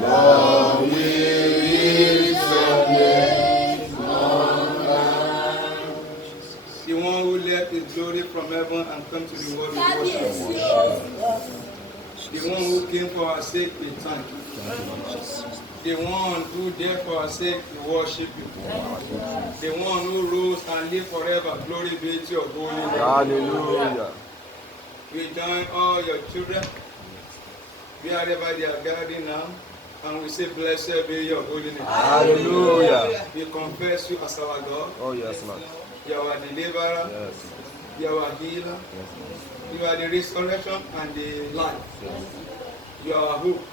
Lord, we lift your name on high. The one who left his glory from heaven and come to the world, we worship. The one who came for our sake, we thank you. The one who died for our sake, we worship you. The one who rose and lived forever, glory be to your holy name. Hallelujah. We join all your children, wherever they are gathering now, and we say, blessed be your holy name. Hallelujah. We confess you as our God. Oh, yes, Lord. You are our deliverer. Yes, You are our healer. Lord. You are the resurrection and the life. Yes. You are our hope.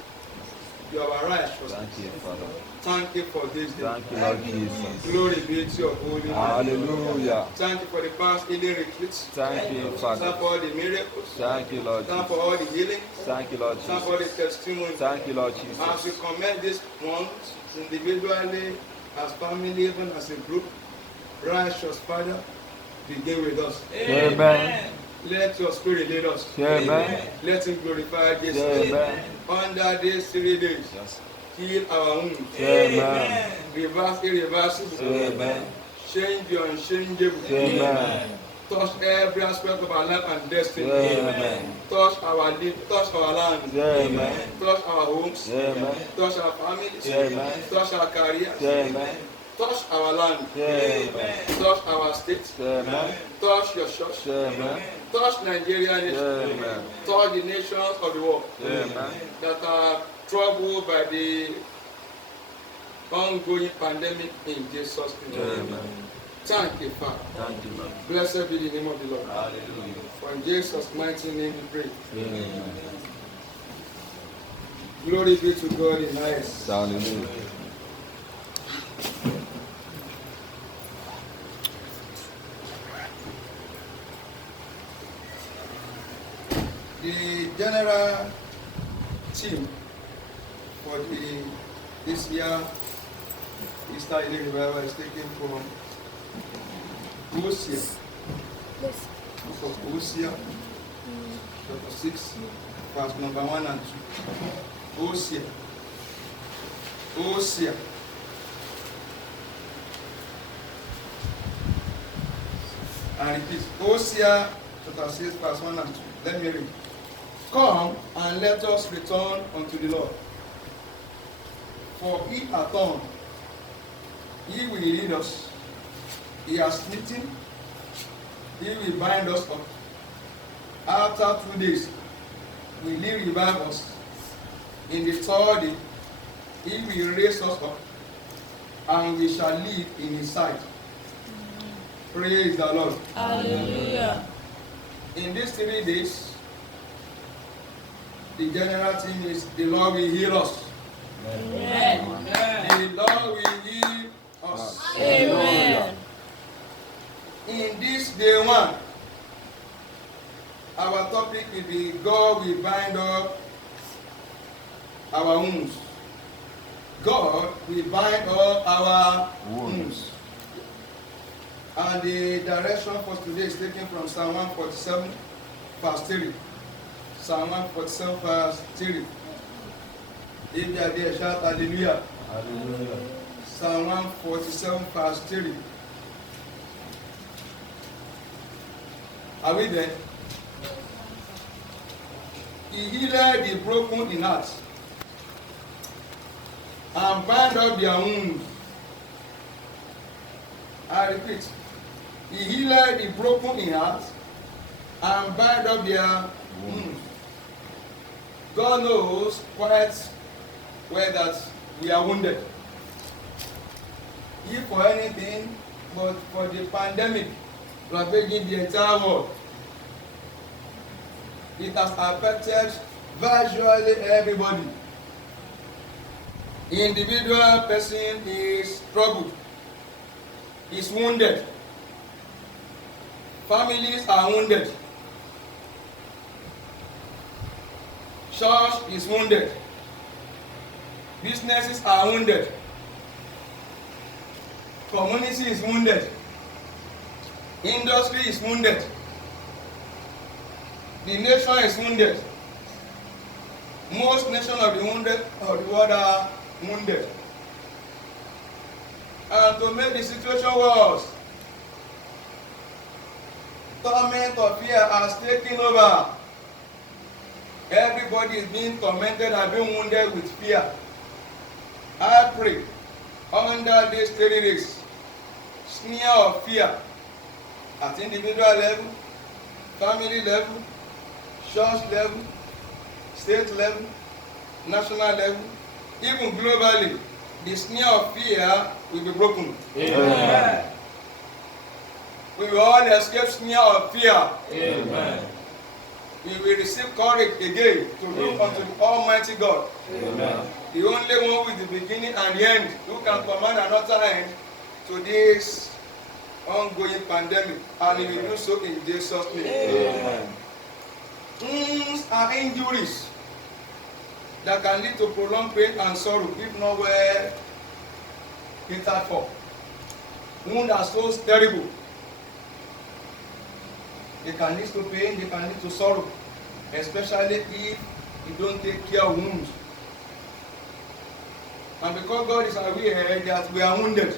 You are our righteousness. Thank you, Father. Thank you for this day. Thank you, Lord Jesus. Glory be to your holy name. Hallelujah. Thank you for the past healing retreats. Thank you, Thank Father. you for all the miracles. Thank you, Lord Thank you Jesus. for all the healing. Thank you, Lord Thank you for the Jesus. testimony. Thank you, Lord As we Jesus. commend this month individually, as family, even as a group, righteous Father, begin with us. Amen. Let your spirit lead us. Amen. Let him glorify Jesus. Amen. Under these 3 days, Yes. heal our wounds. Amen. Reverse irreversible. Amen. Change the unchangeable. Amen. Touch every aspect of our life and destiny. Amen. Touch our land. Amen. Touch our homes. Amen. Touch our families. Amen. Touch our careers. Amen. Touch our land. Amen. Touch our state. Amen. Touch your church. Amen. Touch Nigeria nation. Amen. Touch the nations of the world Amen. that are troubled by the ongoing pandemic in Jesus' name. Amen. Thank you, Father. Thank you, Lord. Blessed be the name of the Lord. Hallelujah. For in Jesus' mighty name we pray. Amen. Glory be to God in highest. Hallelujah. The general theme for this year Easter Healing Revival is taken from Hosea. Book of Hosea, chapter 6, verse number 1 and 2. Hosea. Hosea. And repeat. Hosea, chapter 6, verse 1 and 2. Let me read. Come and let us return unto the Lord. For he hath done, he will lead us. He has smitten, he will bind us up. After 2 days, will he revive us. In the 3rd day, he will raise us up, and we shall live in his sight. Praise the Lord. Hallelujah. In these 3 days, the general theme is the Lord will heal us. Amen. The Lord will heal us. Amen. In this day 1, our topic will be God will bind up our wounds. God will bind up our wounds. And the direction for today is taken from Psalm 147, verse 3. Psalm 147, verse 3. If you are there, shout hallelujah. Hallelujah. Psalm 147, verse 3. Are we there? He healed the broken in heart and bind up their wounds. I repeat. He healed the broken in heart and bind up their wounds. God knows quite well that we are wounded. If for anything but for the pandemic ravaging the entire world, it has affected virtually everybody. Individual person is troubled, is wounded. Families are wounded. Church is wounded. Businesses are wounded. Community is wounded. Industry is wounded. The nation is wounded. Most nations of the world are wounded. And to make the situation worse, torment of fear has taken over. Everybody is being tormented and being wounded with fear. I pray under this terrorist smear of fear at individual level, family level, church level, state level, national level, even globally, the smear of fear will be broken. Amen. We will all escape smear of fear. Amen. We will receive courage again to look unto the Almighty God. Amen. The only one with the beginning and the end, who can command another end to this ongoing pandemic, and he will do so in Jesus' name. Amen. Wounds are injuries that can lead to prolonged pain and sorrow if not well catered for. Wounds are so terrible. They can lead to pain, they can lead to sorrow, especially if you don't take care of wounds. And because God is aware that we are wounded,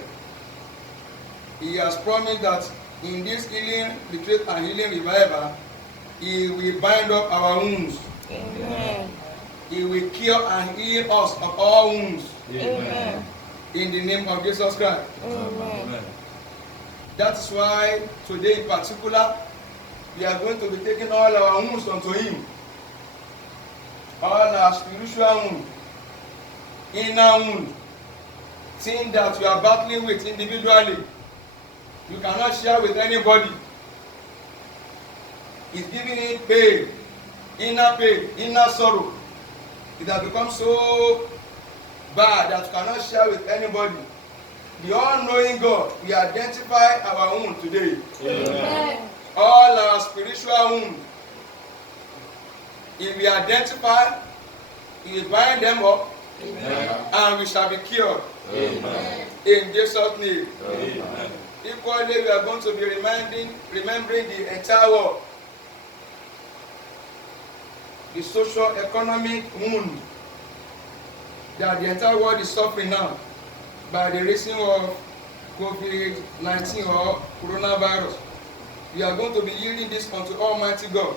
He has promised that in this healing retreat and healing revival, He will bind up our wounds. Amen. He will cure and heal us of all wounds. Amen. In the name of Jesus Christ. Amen. That is why today in particular, we are going to be taking all our wounds unto Him. All our spiritual wound, inner wound, things that we are battling with individually. You cannot share with anybody. It's giving it pain, inner sorrow. It has become so bad that you cannot share with anybody. The all-knowing God, we identify our wound today. Amen. All our spiritual wounds, if we identify, He will bind them up, Amen. and we shall be cured. Amen. In Jesus' name. Amen. Equally, we are going to be remembering the entire world. The socio-economic wound that the entire world is suffering now by the reason of COVID-19 or coronavirus. We are going to be yielding this unto Almighty God.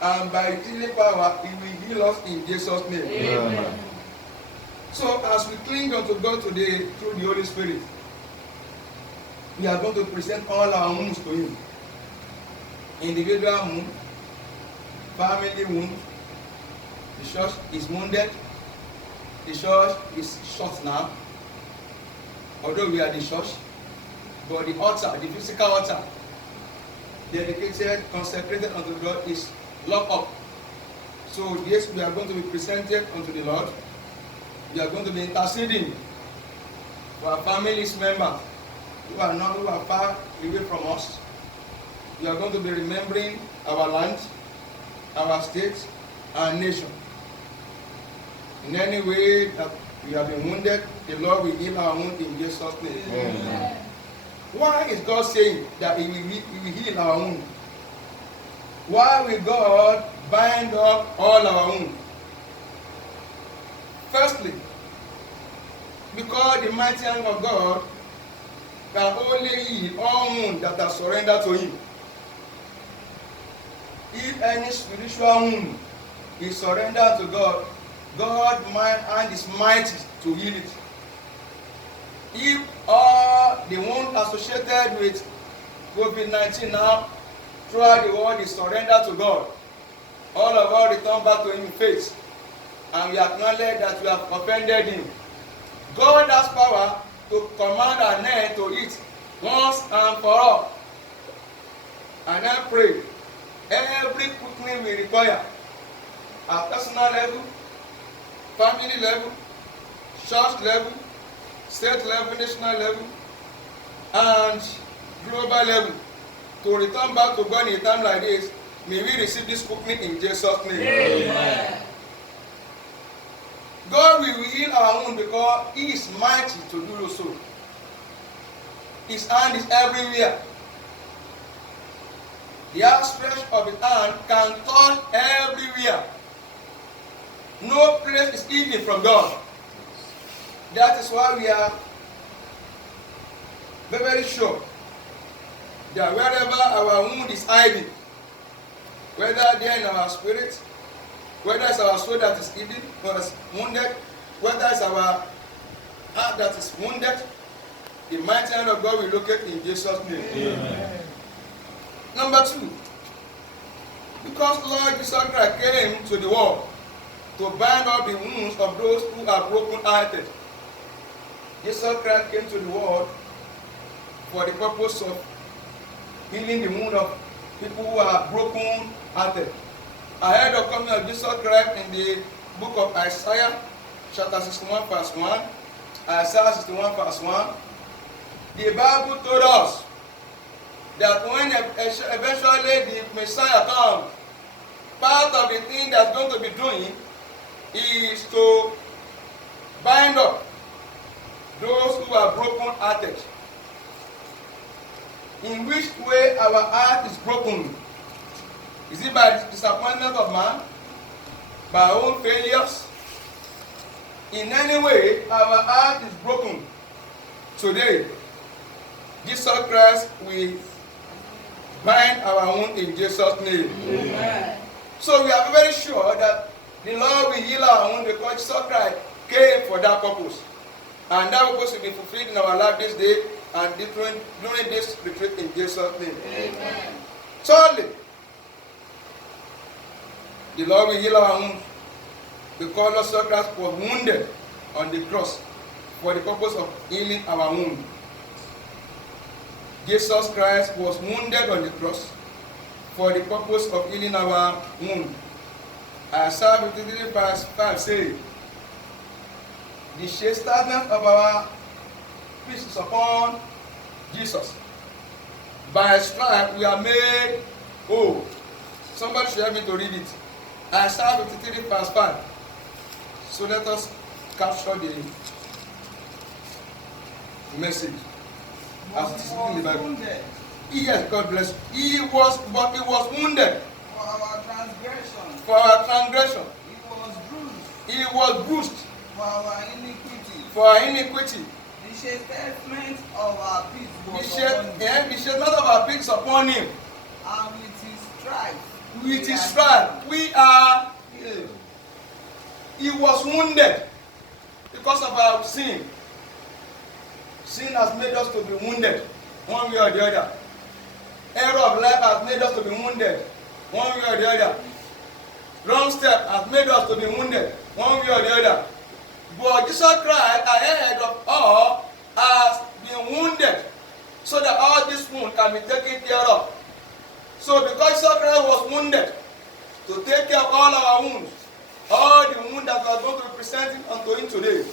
And by His healing power, He will heal us in Jesus' name. Amen. So as we cling unto God today through the Holy Spirit, we are going to present all our wounds to Him. Individual wound, family wound. The church is wounded. The church is short now. Although we are the church, but the altar, the physical altar, dedicated, consecrated unto God, is locked up. So yes, we are going to be presented unto the Lord. We are going to be interceding for our family's members who are far away from us. We are going to be remembering our land, our state, our nation. In any way that we have been wounded, the Lord will heal our wound in Jesus' name. Amen. Why is God saying that He will heal our wound? Why will God bind up all our wounds? Firstly, because the mighty hand of God can only heal all wounds that are surrendered to Him. If any spiritual wound is surrendered to God, God's hand is mighty to heal it. If all the wounds associated with COVID-19 now throughout the world is surrendered to God, all of us return back to Him in faith, and we acknowledge that we have offended Him. God has power to command an end to it once and for all. And I pray every quickening we require at personal level, family level, church level, state level, national level, and global level, to return back to God in a time like this. May we receive this quickening in Jesus' name. Amen. God will heal our wound because He is mighty to do so. His hand is everywhere. The outstretch of His hand can touch everywhere. No place is hidden from God. That is why we are very, very sure that wherever our wound is hiding, whether they are in our spirit, whether it's our soul that is hidden or is wounded, whether it's our heart that is wounded, the mighty hand of God will locate in Jesus' name. Amen. Number 2, because Lord Jesus Christ came to the world to bind up the wounds of those who are broken-hearted. Jesus Christ came to the world for the purpose of healing the wound of people who are broken-hearted. Ahead of coming of Jesus Christ in the book of Isaiah, chapter 61, verse 1, Isaiah 61, verse 1, the Bible told us that when eventually the Messiah comes, part of the thing that's going to be doing is to bind up those who are broken-hearted. In which way our heart is broken? Is it by the disappointment of man? By our own failures? In any way, our heart is broken. Today, Jesus Christ will bind our wound in Jesus' name. Amen. So we are very sure that the Lord will heal our wound because Jesus Christ came for that purpose. And that purpose will be fulfilled in our life this day and during this retreat in Jesus' name. Amen. Thirdly, the Lord will heal our wound because Lord Christ was wounded on the cross for the purpose of healing our wound. Jesus Christ was wounded on the cross for the purpose of healing our wound. Isaiah 53 verse 5 says, the chastisement of our peace is upon Jesus. By his stripes we are made whole. Somebody should help me to read it. Isaiah 53 verse 5. So let us capture the message as it is in the Bible. Yes, God bless you. He was wounded for our transgression. for our transgression. He was bruised He was bruised for our iniquity. for our iniquity. The chastisement of our peace The was upon him, chastisement of our peace upon him. and with his stripes With we his are stripes we are healed. He was wounded because of our sin. Sin has made us to be wounded one way or the other. Error of life has made us to be wounded one way or the other. Wrong step has made us to be wounded one way or the other. But Jesus Christ, ahead of all, has been wounded so that all this wound can be taken care of. So because Jesus Christ was wounded to take care of all our wounds, all the wounds that we are going to be presenting unto him today,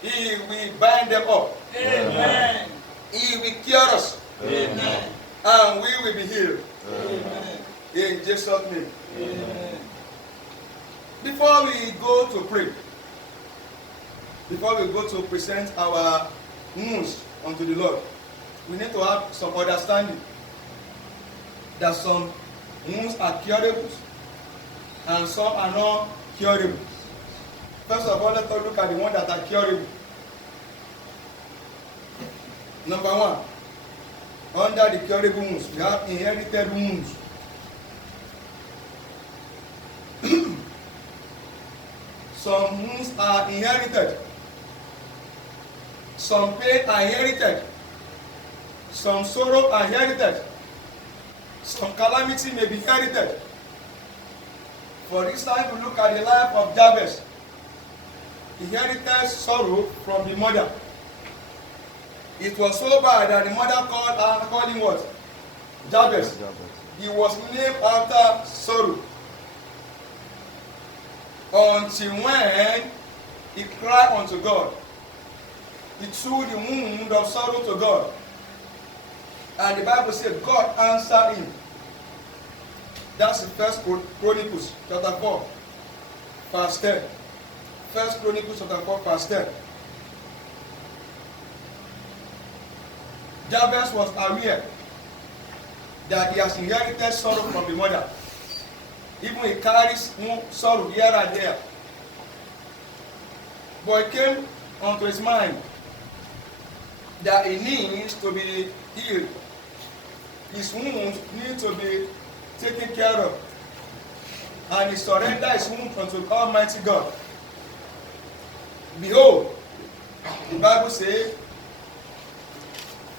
he will bind them up. Amen. He will cure us. Amen. And we will be healed. Amen. In Jesus' name. Amen. Before we go to pray, before we go to present our wounds unto the Lord, we need to have some understanding that some wounds are curable and some are not curable. First of all, let's look at the ones that are curable. Number 1, under the curable wounds, we have inherited wounds. Some wounds are inherited. Some pain are inherited. Some sorrow are inherited. Some calamity may be inherited. For instance, we look at the life of Jabez. He inherited sorrow from the mother. It was so bad that the mother called him what? Jabez. He was named after sorrow. Until when he cried unto God. He threw the wound of sorrow to God. And the Bible said God answered him. That's in 1 Chronicles chapter 4, verse 10. 1 Chronicles chapter 4, verse 10. Jabez was aware that he has inherited sorrow from the mother. Even he carries sorrow here and there. But it came onto his mind that he needs to be healed. His wounds need to be taken care of. And he surrendered his wound unto Almighty God. Behold, the Bible says,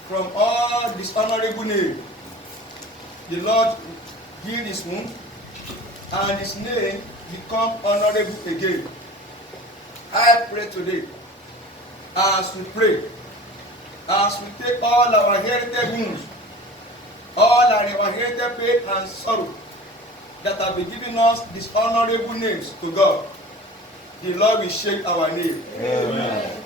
from all dishonorable name, the Lord healed his wound, and his name become honorable again. I pray today, as we pray, as we take all our inherited wounds, all our inherited pain and sorrow that have been giving us dishonorable names to God, the Lord will shake our name. Amen.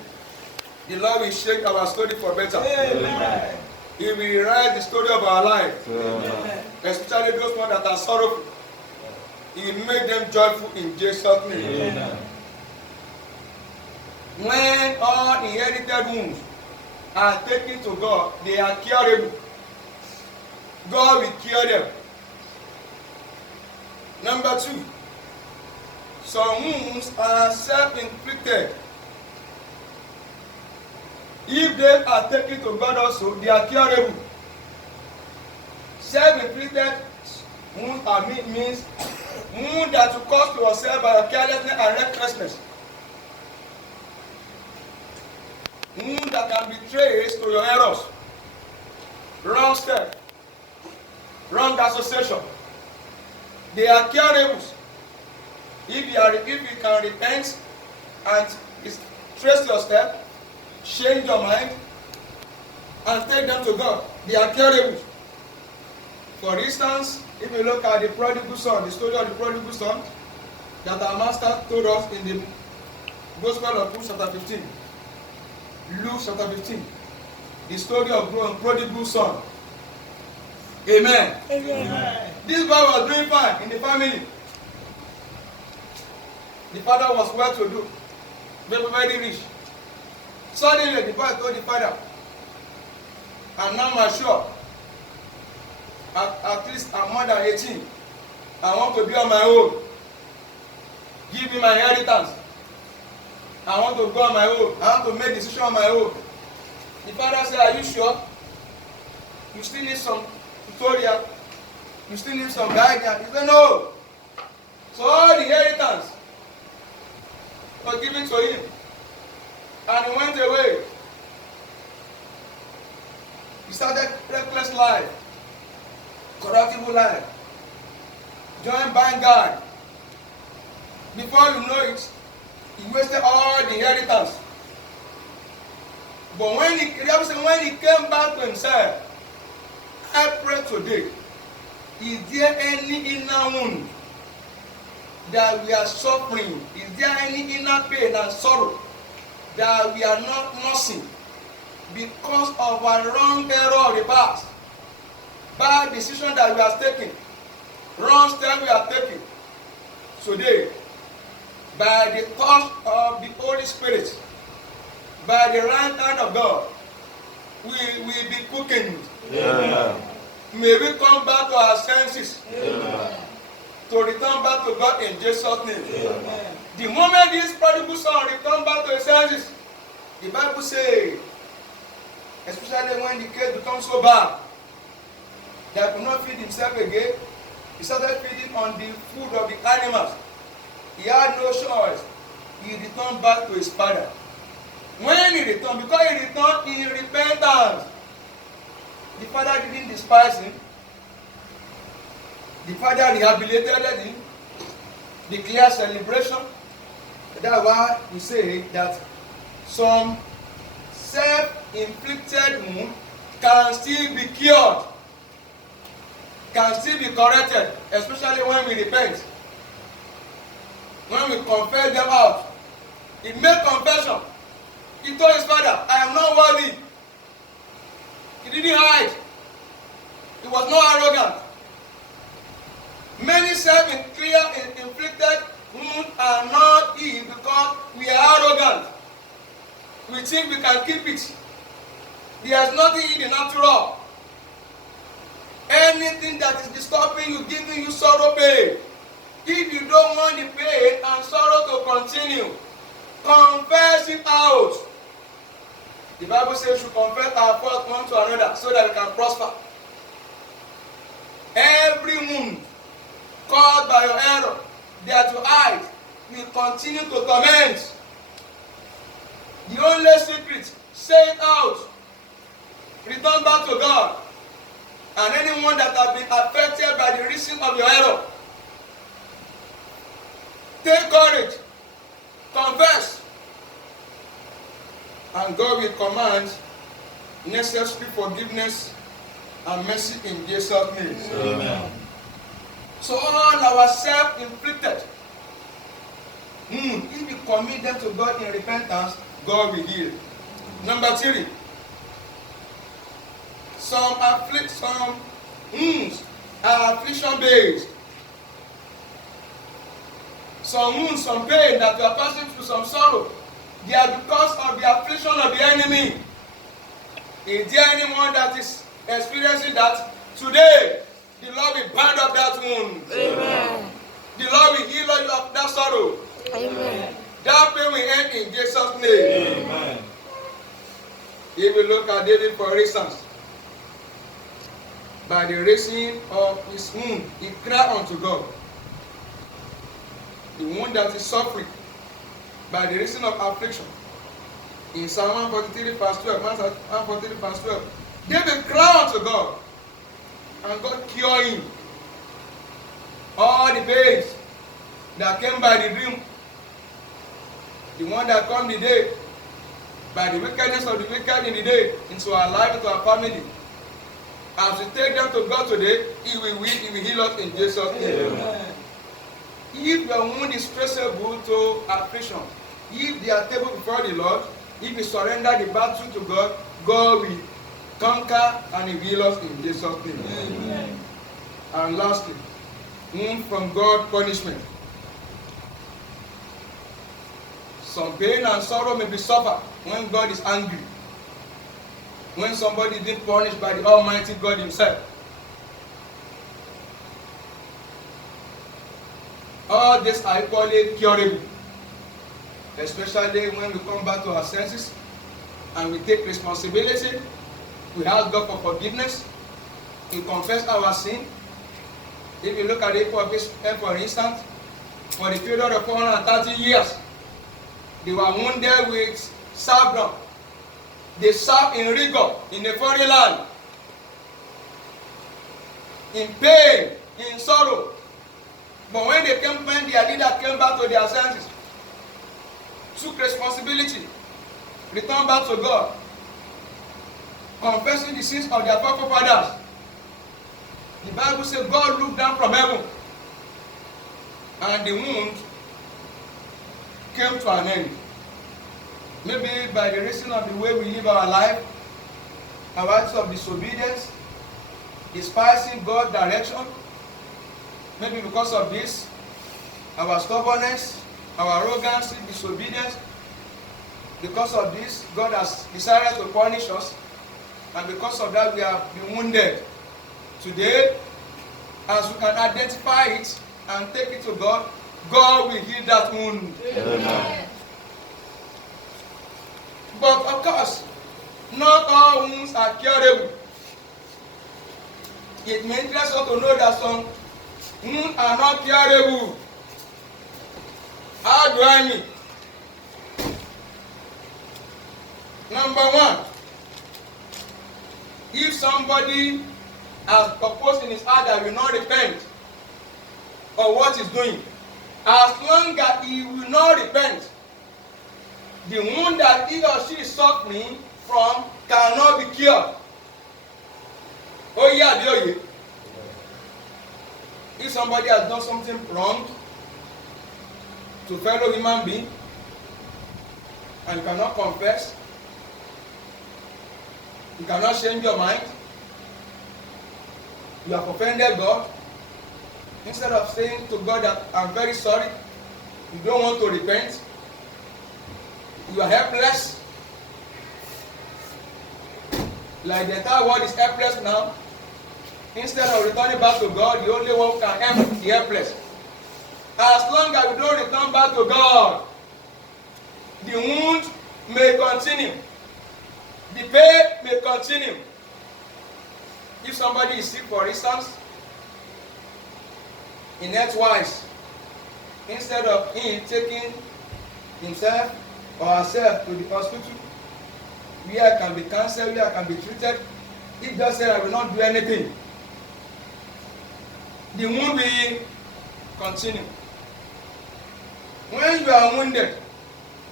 The Lord will shake our story for better. Amen. He will rewrite the story of our life, Amen. especially those ones that are sorrowful. He will make them joyful in Jesus' name. Amen. When all inherited wounds are taken to God, they are curable. God will cure them. Number 2, some wounds are self-inflicted. If they are taken to God also, they are curable. Self-inflicted wounds means wounds that you cause to yourself by your carelessness and recklessness. Wounds that can be traced to your errors, wrong step, wrong association. They are curable. If you can repent and trace your step, change your mind, and take them to God, they are curable. For instance, if you look at the prodigal son, the story of the prodigal son that our master told us in the Gospel of Luke chapter 15. Luke chapter 15. The story of the prodigal son. Amen. Amen. This boy was doing fine in the family. The father was well to do, very, very rich. Suddenly, the boy told the father, I'm not mature. At least I'm more than 18. I want to be on my own. Give me my inheritance. I want to go on my own. I want to make decisions on my own. The father said, are you sure? You still need some tutorial. You still need some guidance. He said, no. So all the inheritance was given to him. And he went away. He started reckless life, corruptible life, joined Vanguard. Before you know it, he wasted all the inheritance. But when he came back to himself, I pray today, is there any inner wound that we are suffering? Is there any inner pain and sorrow that we are not nursing because of our wrong error of the past, bad decision that we are taking, wrong step we are taking? Today, by the touch of the Holy Spirit, by the right hand of God, we will be quickened. Amen. May we come back to our senses. Amen. To return back to God in Jesus' name. Amen. The moment this prodigal son returned back to his senses, the Bible says, especially when the case becomes so bad that he could not feed himself again, he started feeding on the food of the animals. He had no choice. He returned back to his father. When he returned, because he returned in repentance, the father didn't despise him. The father rehabilitated him, declared celebration. That's why we say that some self-inflicted wound can still be cured, can still be corrected, especially when we repent. When we confess them out. He made confession. He told his father, I am not worthy. He didn't hide. He was not arrogant. Many self-inflicted wounds are not healed because we are arrogant. We think we can keep it. There is nothing in the natural. Anything that is disturbing you, giving you sorrow, pain, if you don't want the pain and sorrow to continue, confess it out. The Bible says we should confess our faults one to another so that we can prosper. Every wound caused by your error that you hide will continue to torment. The only secret, say it out. Return back to God. And anyone that has been affected by the reason of your error, take courage, confess, and God will command necessary forgiveness and mercy in Jesus' name. Amen. So all our self-inflicted, if we commit them to God in repentance, God will heal. Number 3, some wounds are affliction based. Some wounds, some pain that we are passing through, some sorrow, they are because of the affliction of the enemy. Is there anyone that is experiencing that? Today, the Lord will bind up that wound. Amen. The Lord will heal you of that sorrow. Amen. That pain will end in Jesus' name. Amen. If you look at David, for instance, by the raising of his wound, he cried unto God. The wound that is suffering by the reason of affliction. In Psalm 143 verse 12, 143 verse 12, David cried unto God, and God cured him. All the pains that came by the dream, the one that come the day, by the wickedness of the wicked in the day, into our life, into our family. As we take them to God today, He will heal us in Jesus' name. Amen. If your wound is traceable to affliction, if they are table before the Lord, if we surrender the battle to God, God will conquer and He will heal us in Jesus' name. Amen. And lastly, wound from God punishment. Some pain and sorrow may be suffered when God is angry. When somebody is being punished by the Almighty God Himself. All these are equally curable. Especially when we come back to our senses and we take responsibility. We ask God for forgiveness. We confess our sin. If you look at it for instance, for the period of 430 years, they were wounded with saffron. They served in rigor in a foreign land, in pain, in sorrow. But when they came, when their leader came back to their senses, took responsibility, returned back to God, confessing the sins of their forefathers, the Bible says God looked down from heaven, and the wound came to an end. Maybe by the reason of the way we live our life, our acts of disobedience, despising God's direction, maybe because of this, our stubbornness, our arrogance, disobedience, because of this, God has decided to punish us, and because of that, we have been wounded. Today, as we can identify it and take it to God, God will heal that wound. Amen. But of course, not all wounds are curable. It may interest us to know that some wounds are not curable. How do I mean? Number 1, if somebody has proposed in his heart that will not repent of what he's doing, as long as he will not repent, the wound that he or she is suffering from cannot be cured. Oh yeah, oh yeah. If somebody has done something wrong to fellow human being and you cannot confess, you cannot change your mind, you have offended God, instead of saying to God that I'm very sorry, you don't want to repent, you are helpless. Like the entire world is helpless now. Instead of returning back to God, the only one who can help the helpless. As long as we don't return back to God, the wound may continue. The pain may continue. If somebody is sick, for instance, in health-wise, instead of him taking himself or herself to the hospital, where can be counseled, where can be treated, he just said, I will not do anything. The wound will continue. When you are wounded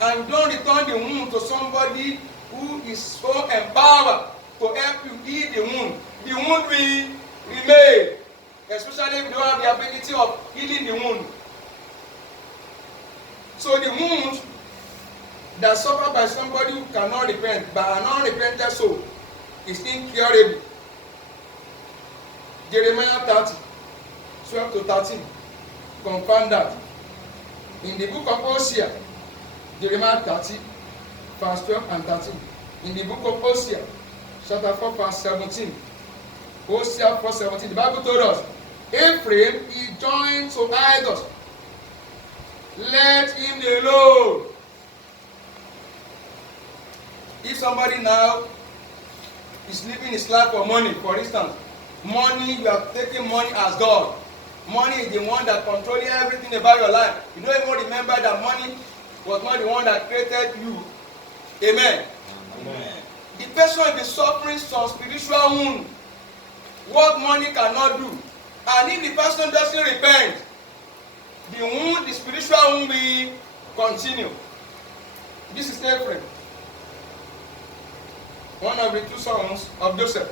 and you don't return the wound to somebody who is so empowered to help you heal the wound will remain, especially if you don't have the ability of healing the wound. So the wound that suffered by somebody who cannot repent, by an unrepentant soul, is incurable. Jeremiah 30, 12 to 13, confirm that. In the book of Hosea, Jeremiah 30, verse 12 and 13. In the book of Hosea, chapter 4, verse 17. Hosea 4:17. The Bible told us, Ephraim is joined to idols. Let him alone. If somebody now is living his life for money, for instance, money, you are taking money as God. Money is the one that controls everything about your life. You don't even remember that money was not the one that created you. Amen. Amen. The person will be suffering some spiritual wound, what money cannot do. And if the person doesn't repent, the wound, the spiritual wound will continue. This is Ephraim, one of the two sons of Joseph.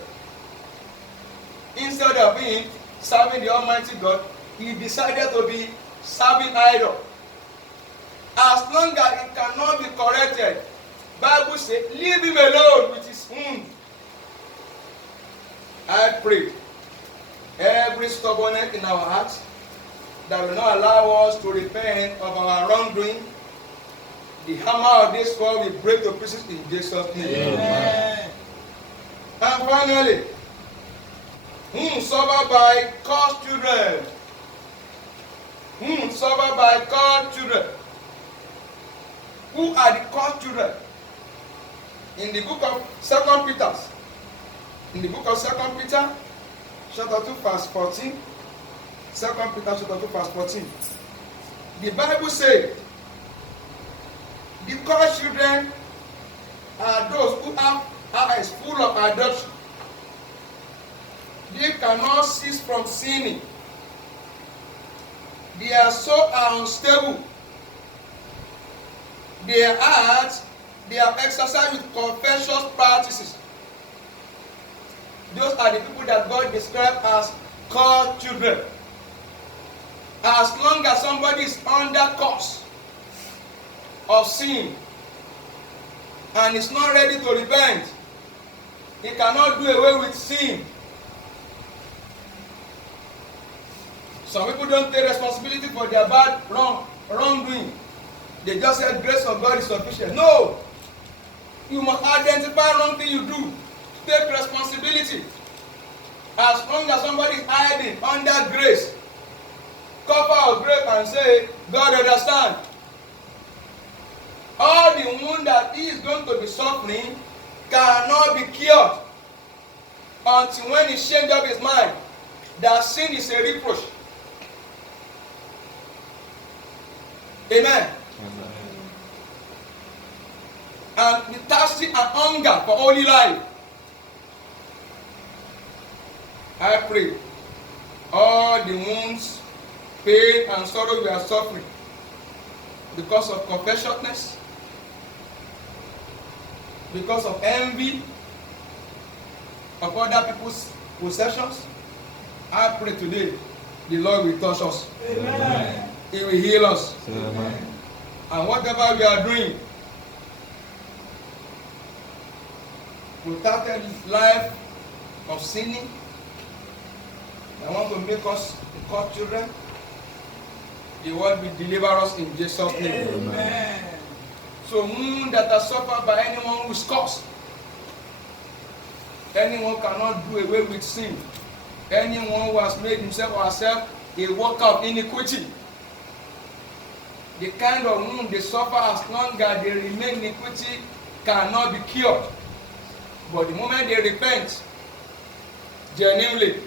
Instead of being serving the Almighty God, he decided to be serving idol. As long as it cannot be corrected, Bible says, leave him alone with his wound. I pray every stubbornness in our hearts that will not allow us to repent of our wrongdoing, the hammer of this world will break to pieces in Jesus' name. Amen. And finally, whom suffer by cursed children. Whom suffer by cursed children. Who are the cursed children? In the book of 2 Peter, in the book of 2 Peter, chapter 2, verse 14, 2 Peter chapter 2, verse 14, the Bible says, the cursed children are those who have eyes full of adultery. They cannot cease from sinning. They are so unstable. Their hearts, they are exercised with covetous practices. Those are the people that God described as cursed children. As long as somebody is under curse of sin and is not ready to repent, he cannot do away with sin. Some people don't take responsibility for their bad wrongdoing. They just say grace of God is sufficient. No! You must identify wrong thing you do. Take responsibility. As long as somebody is hiding under grace, cover of grace and say, God understand. All the wound that he is going to be suffering cannot be cured until when he changes up his mind that sin is a reproach. Amen. And the thirsty and hunger for holy life. I pray all the wounds, pain, and sorrow we are suffering because of covetousness, because of envy of other people's possessions, I pray today the Lord will touch us. Amen. He will heal us. Amen. And whatever we are doing, we started this life of sinning. I want to make us God's children. The Lord will deliver us in Jesus' name. Amen. So wounds that are suffered by anyone who is cursed. Anyone cannot do away with sin. Anyone who has made himself or herself a worker of iniquity. the kind of wound they suffer as long as they remain in iniquity cannot be cured. But the moment they repent genuinely,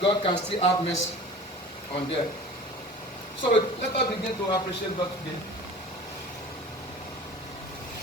God can still have mercy on them. So let us begin to appreciate God today.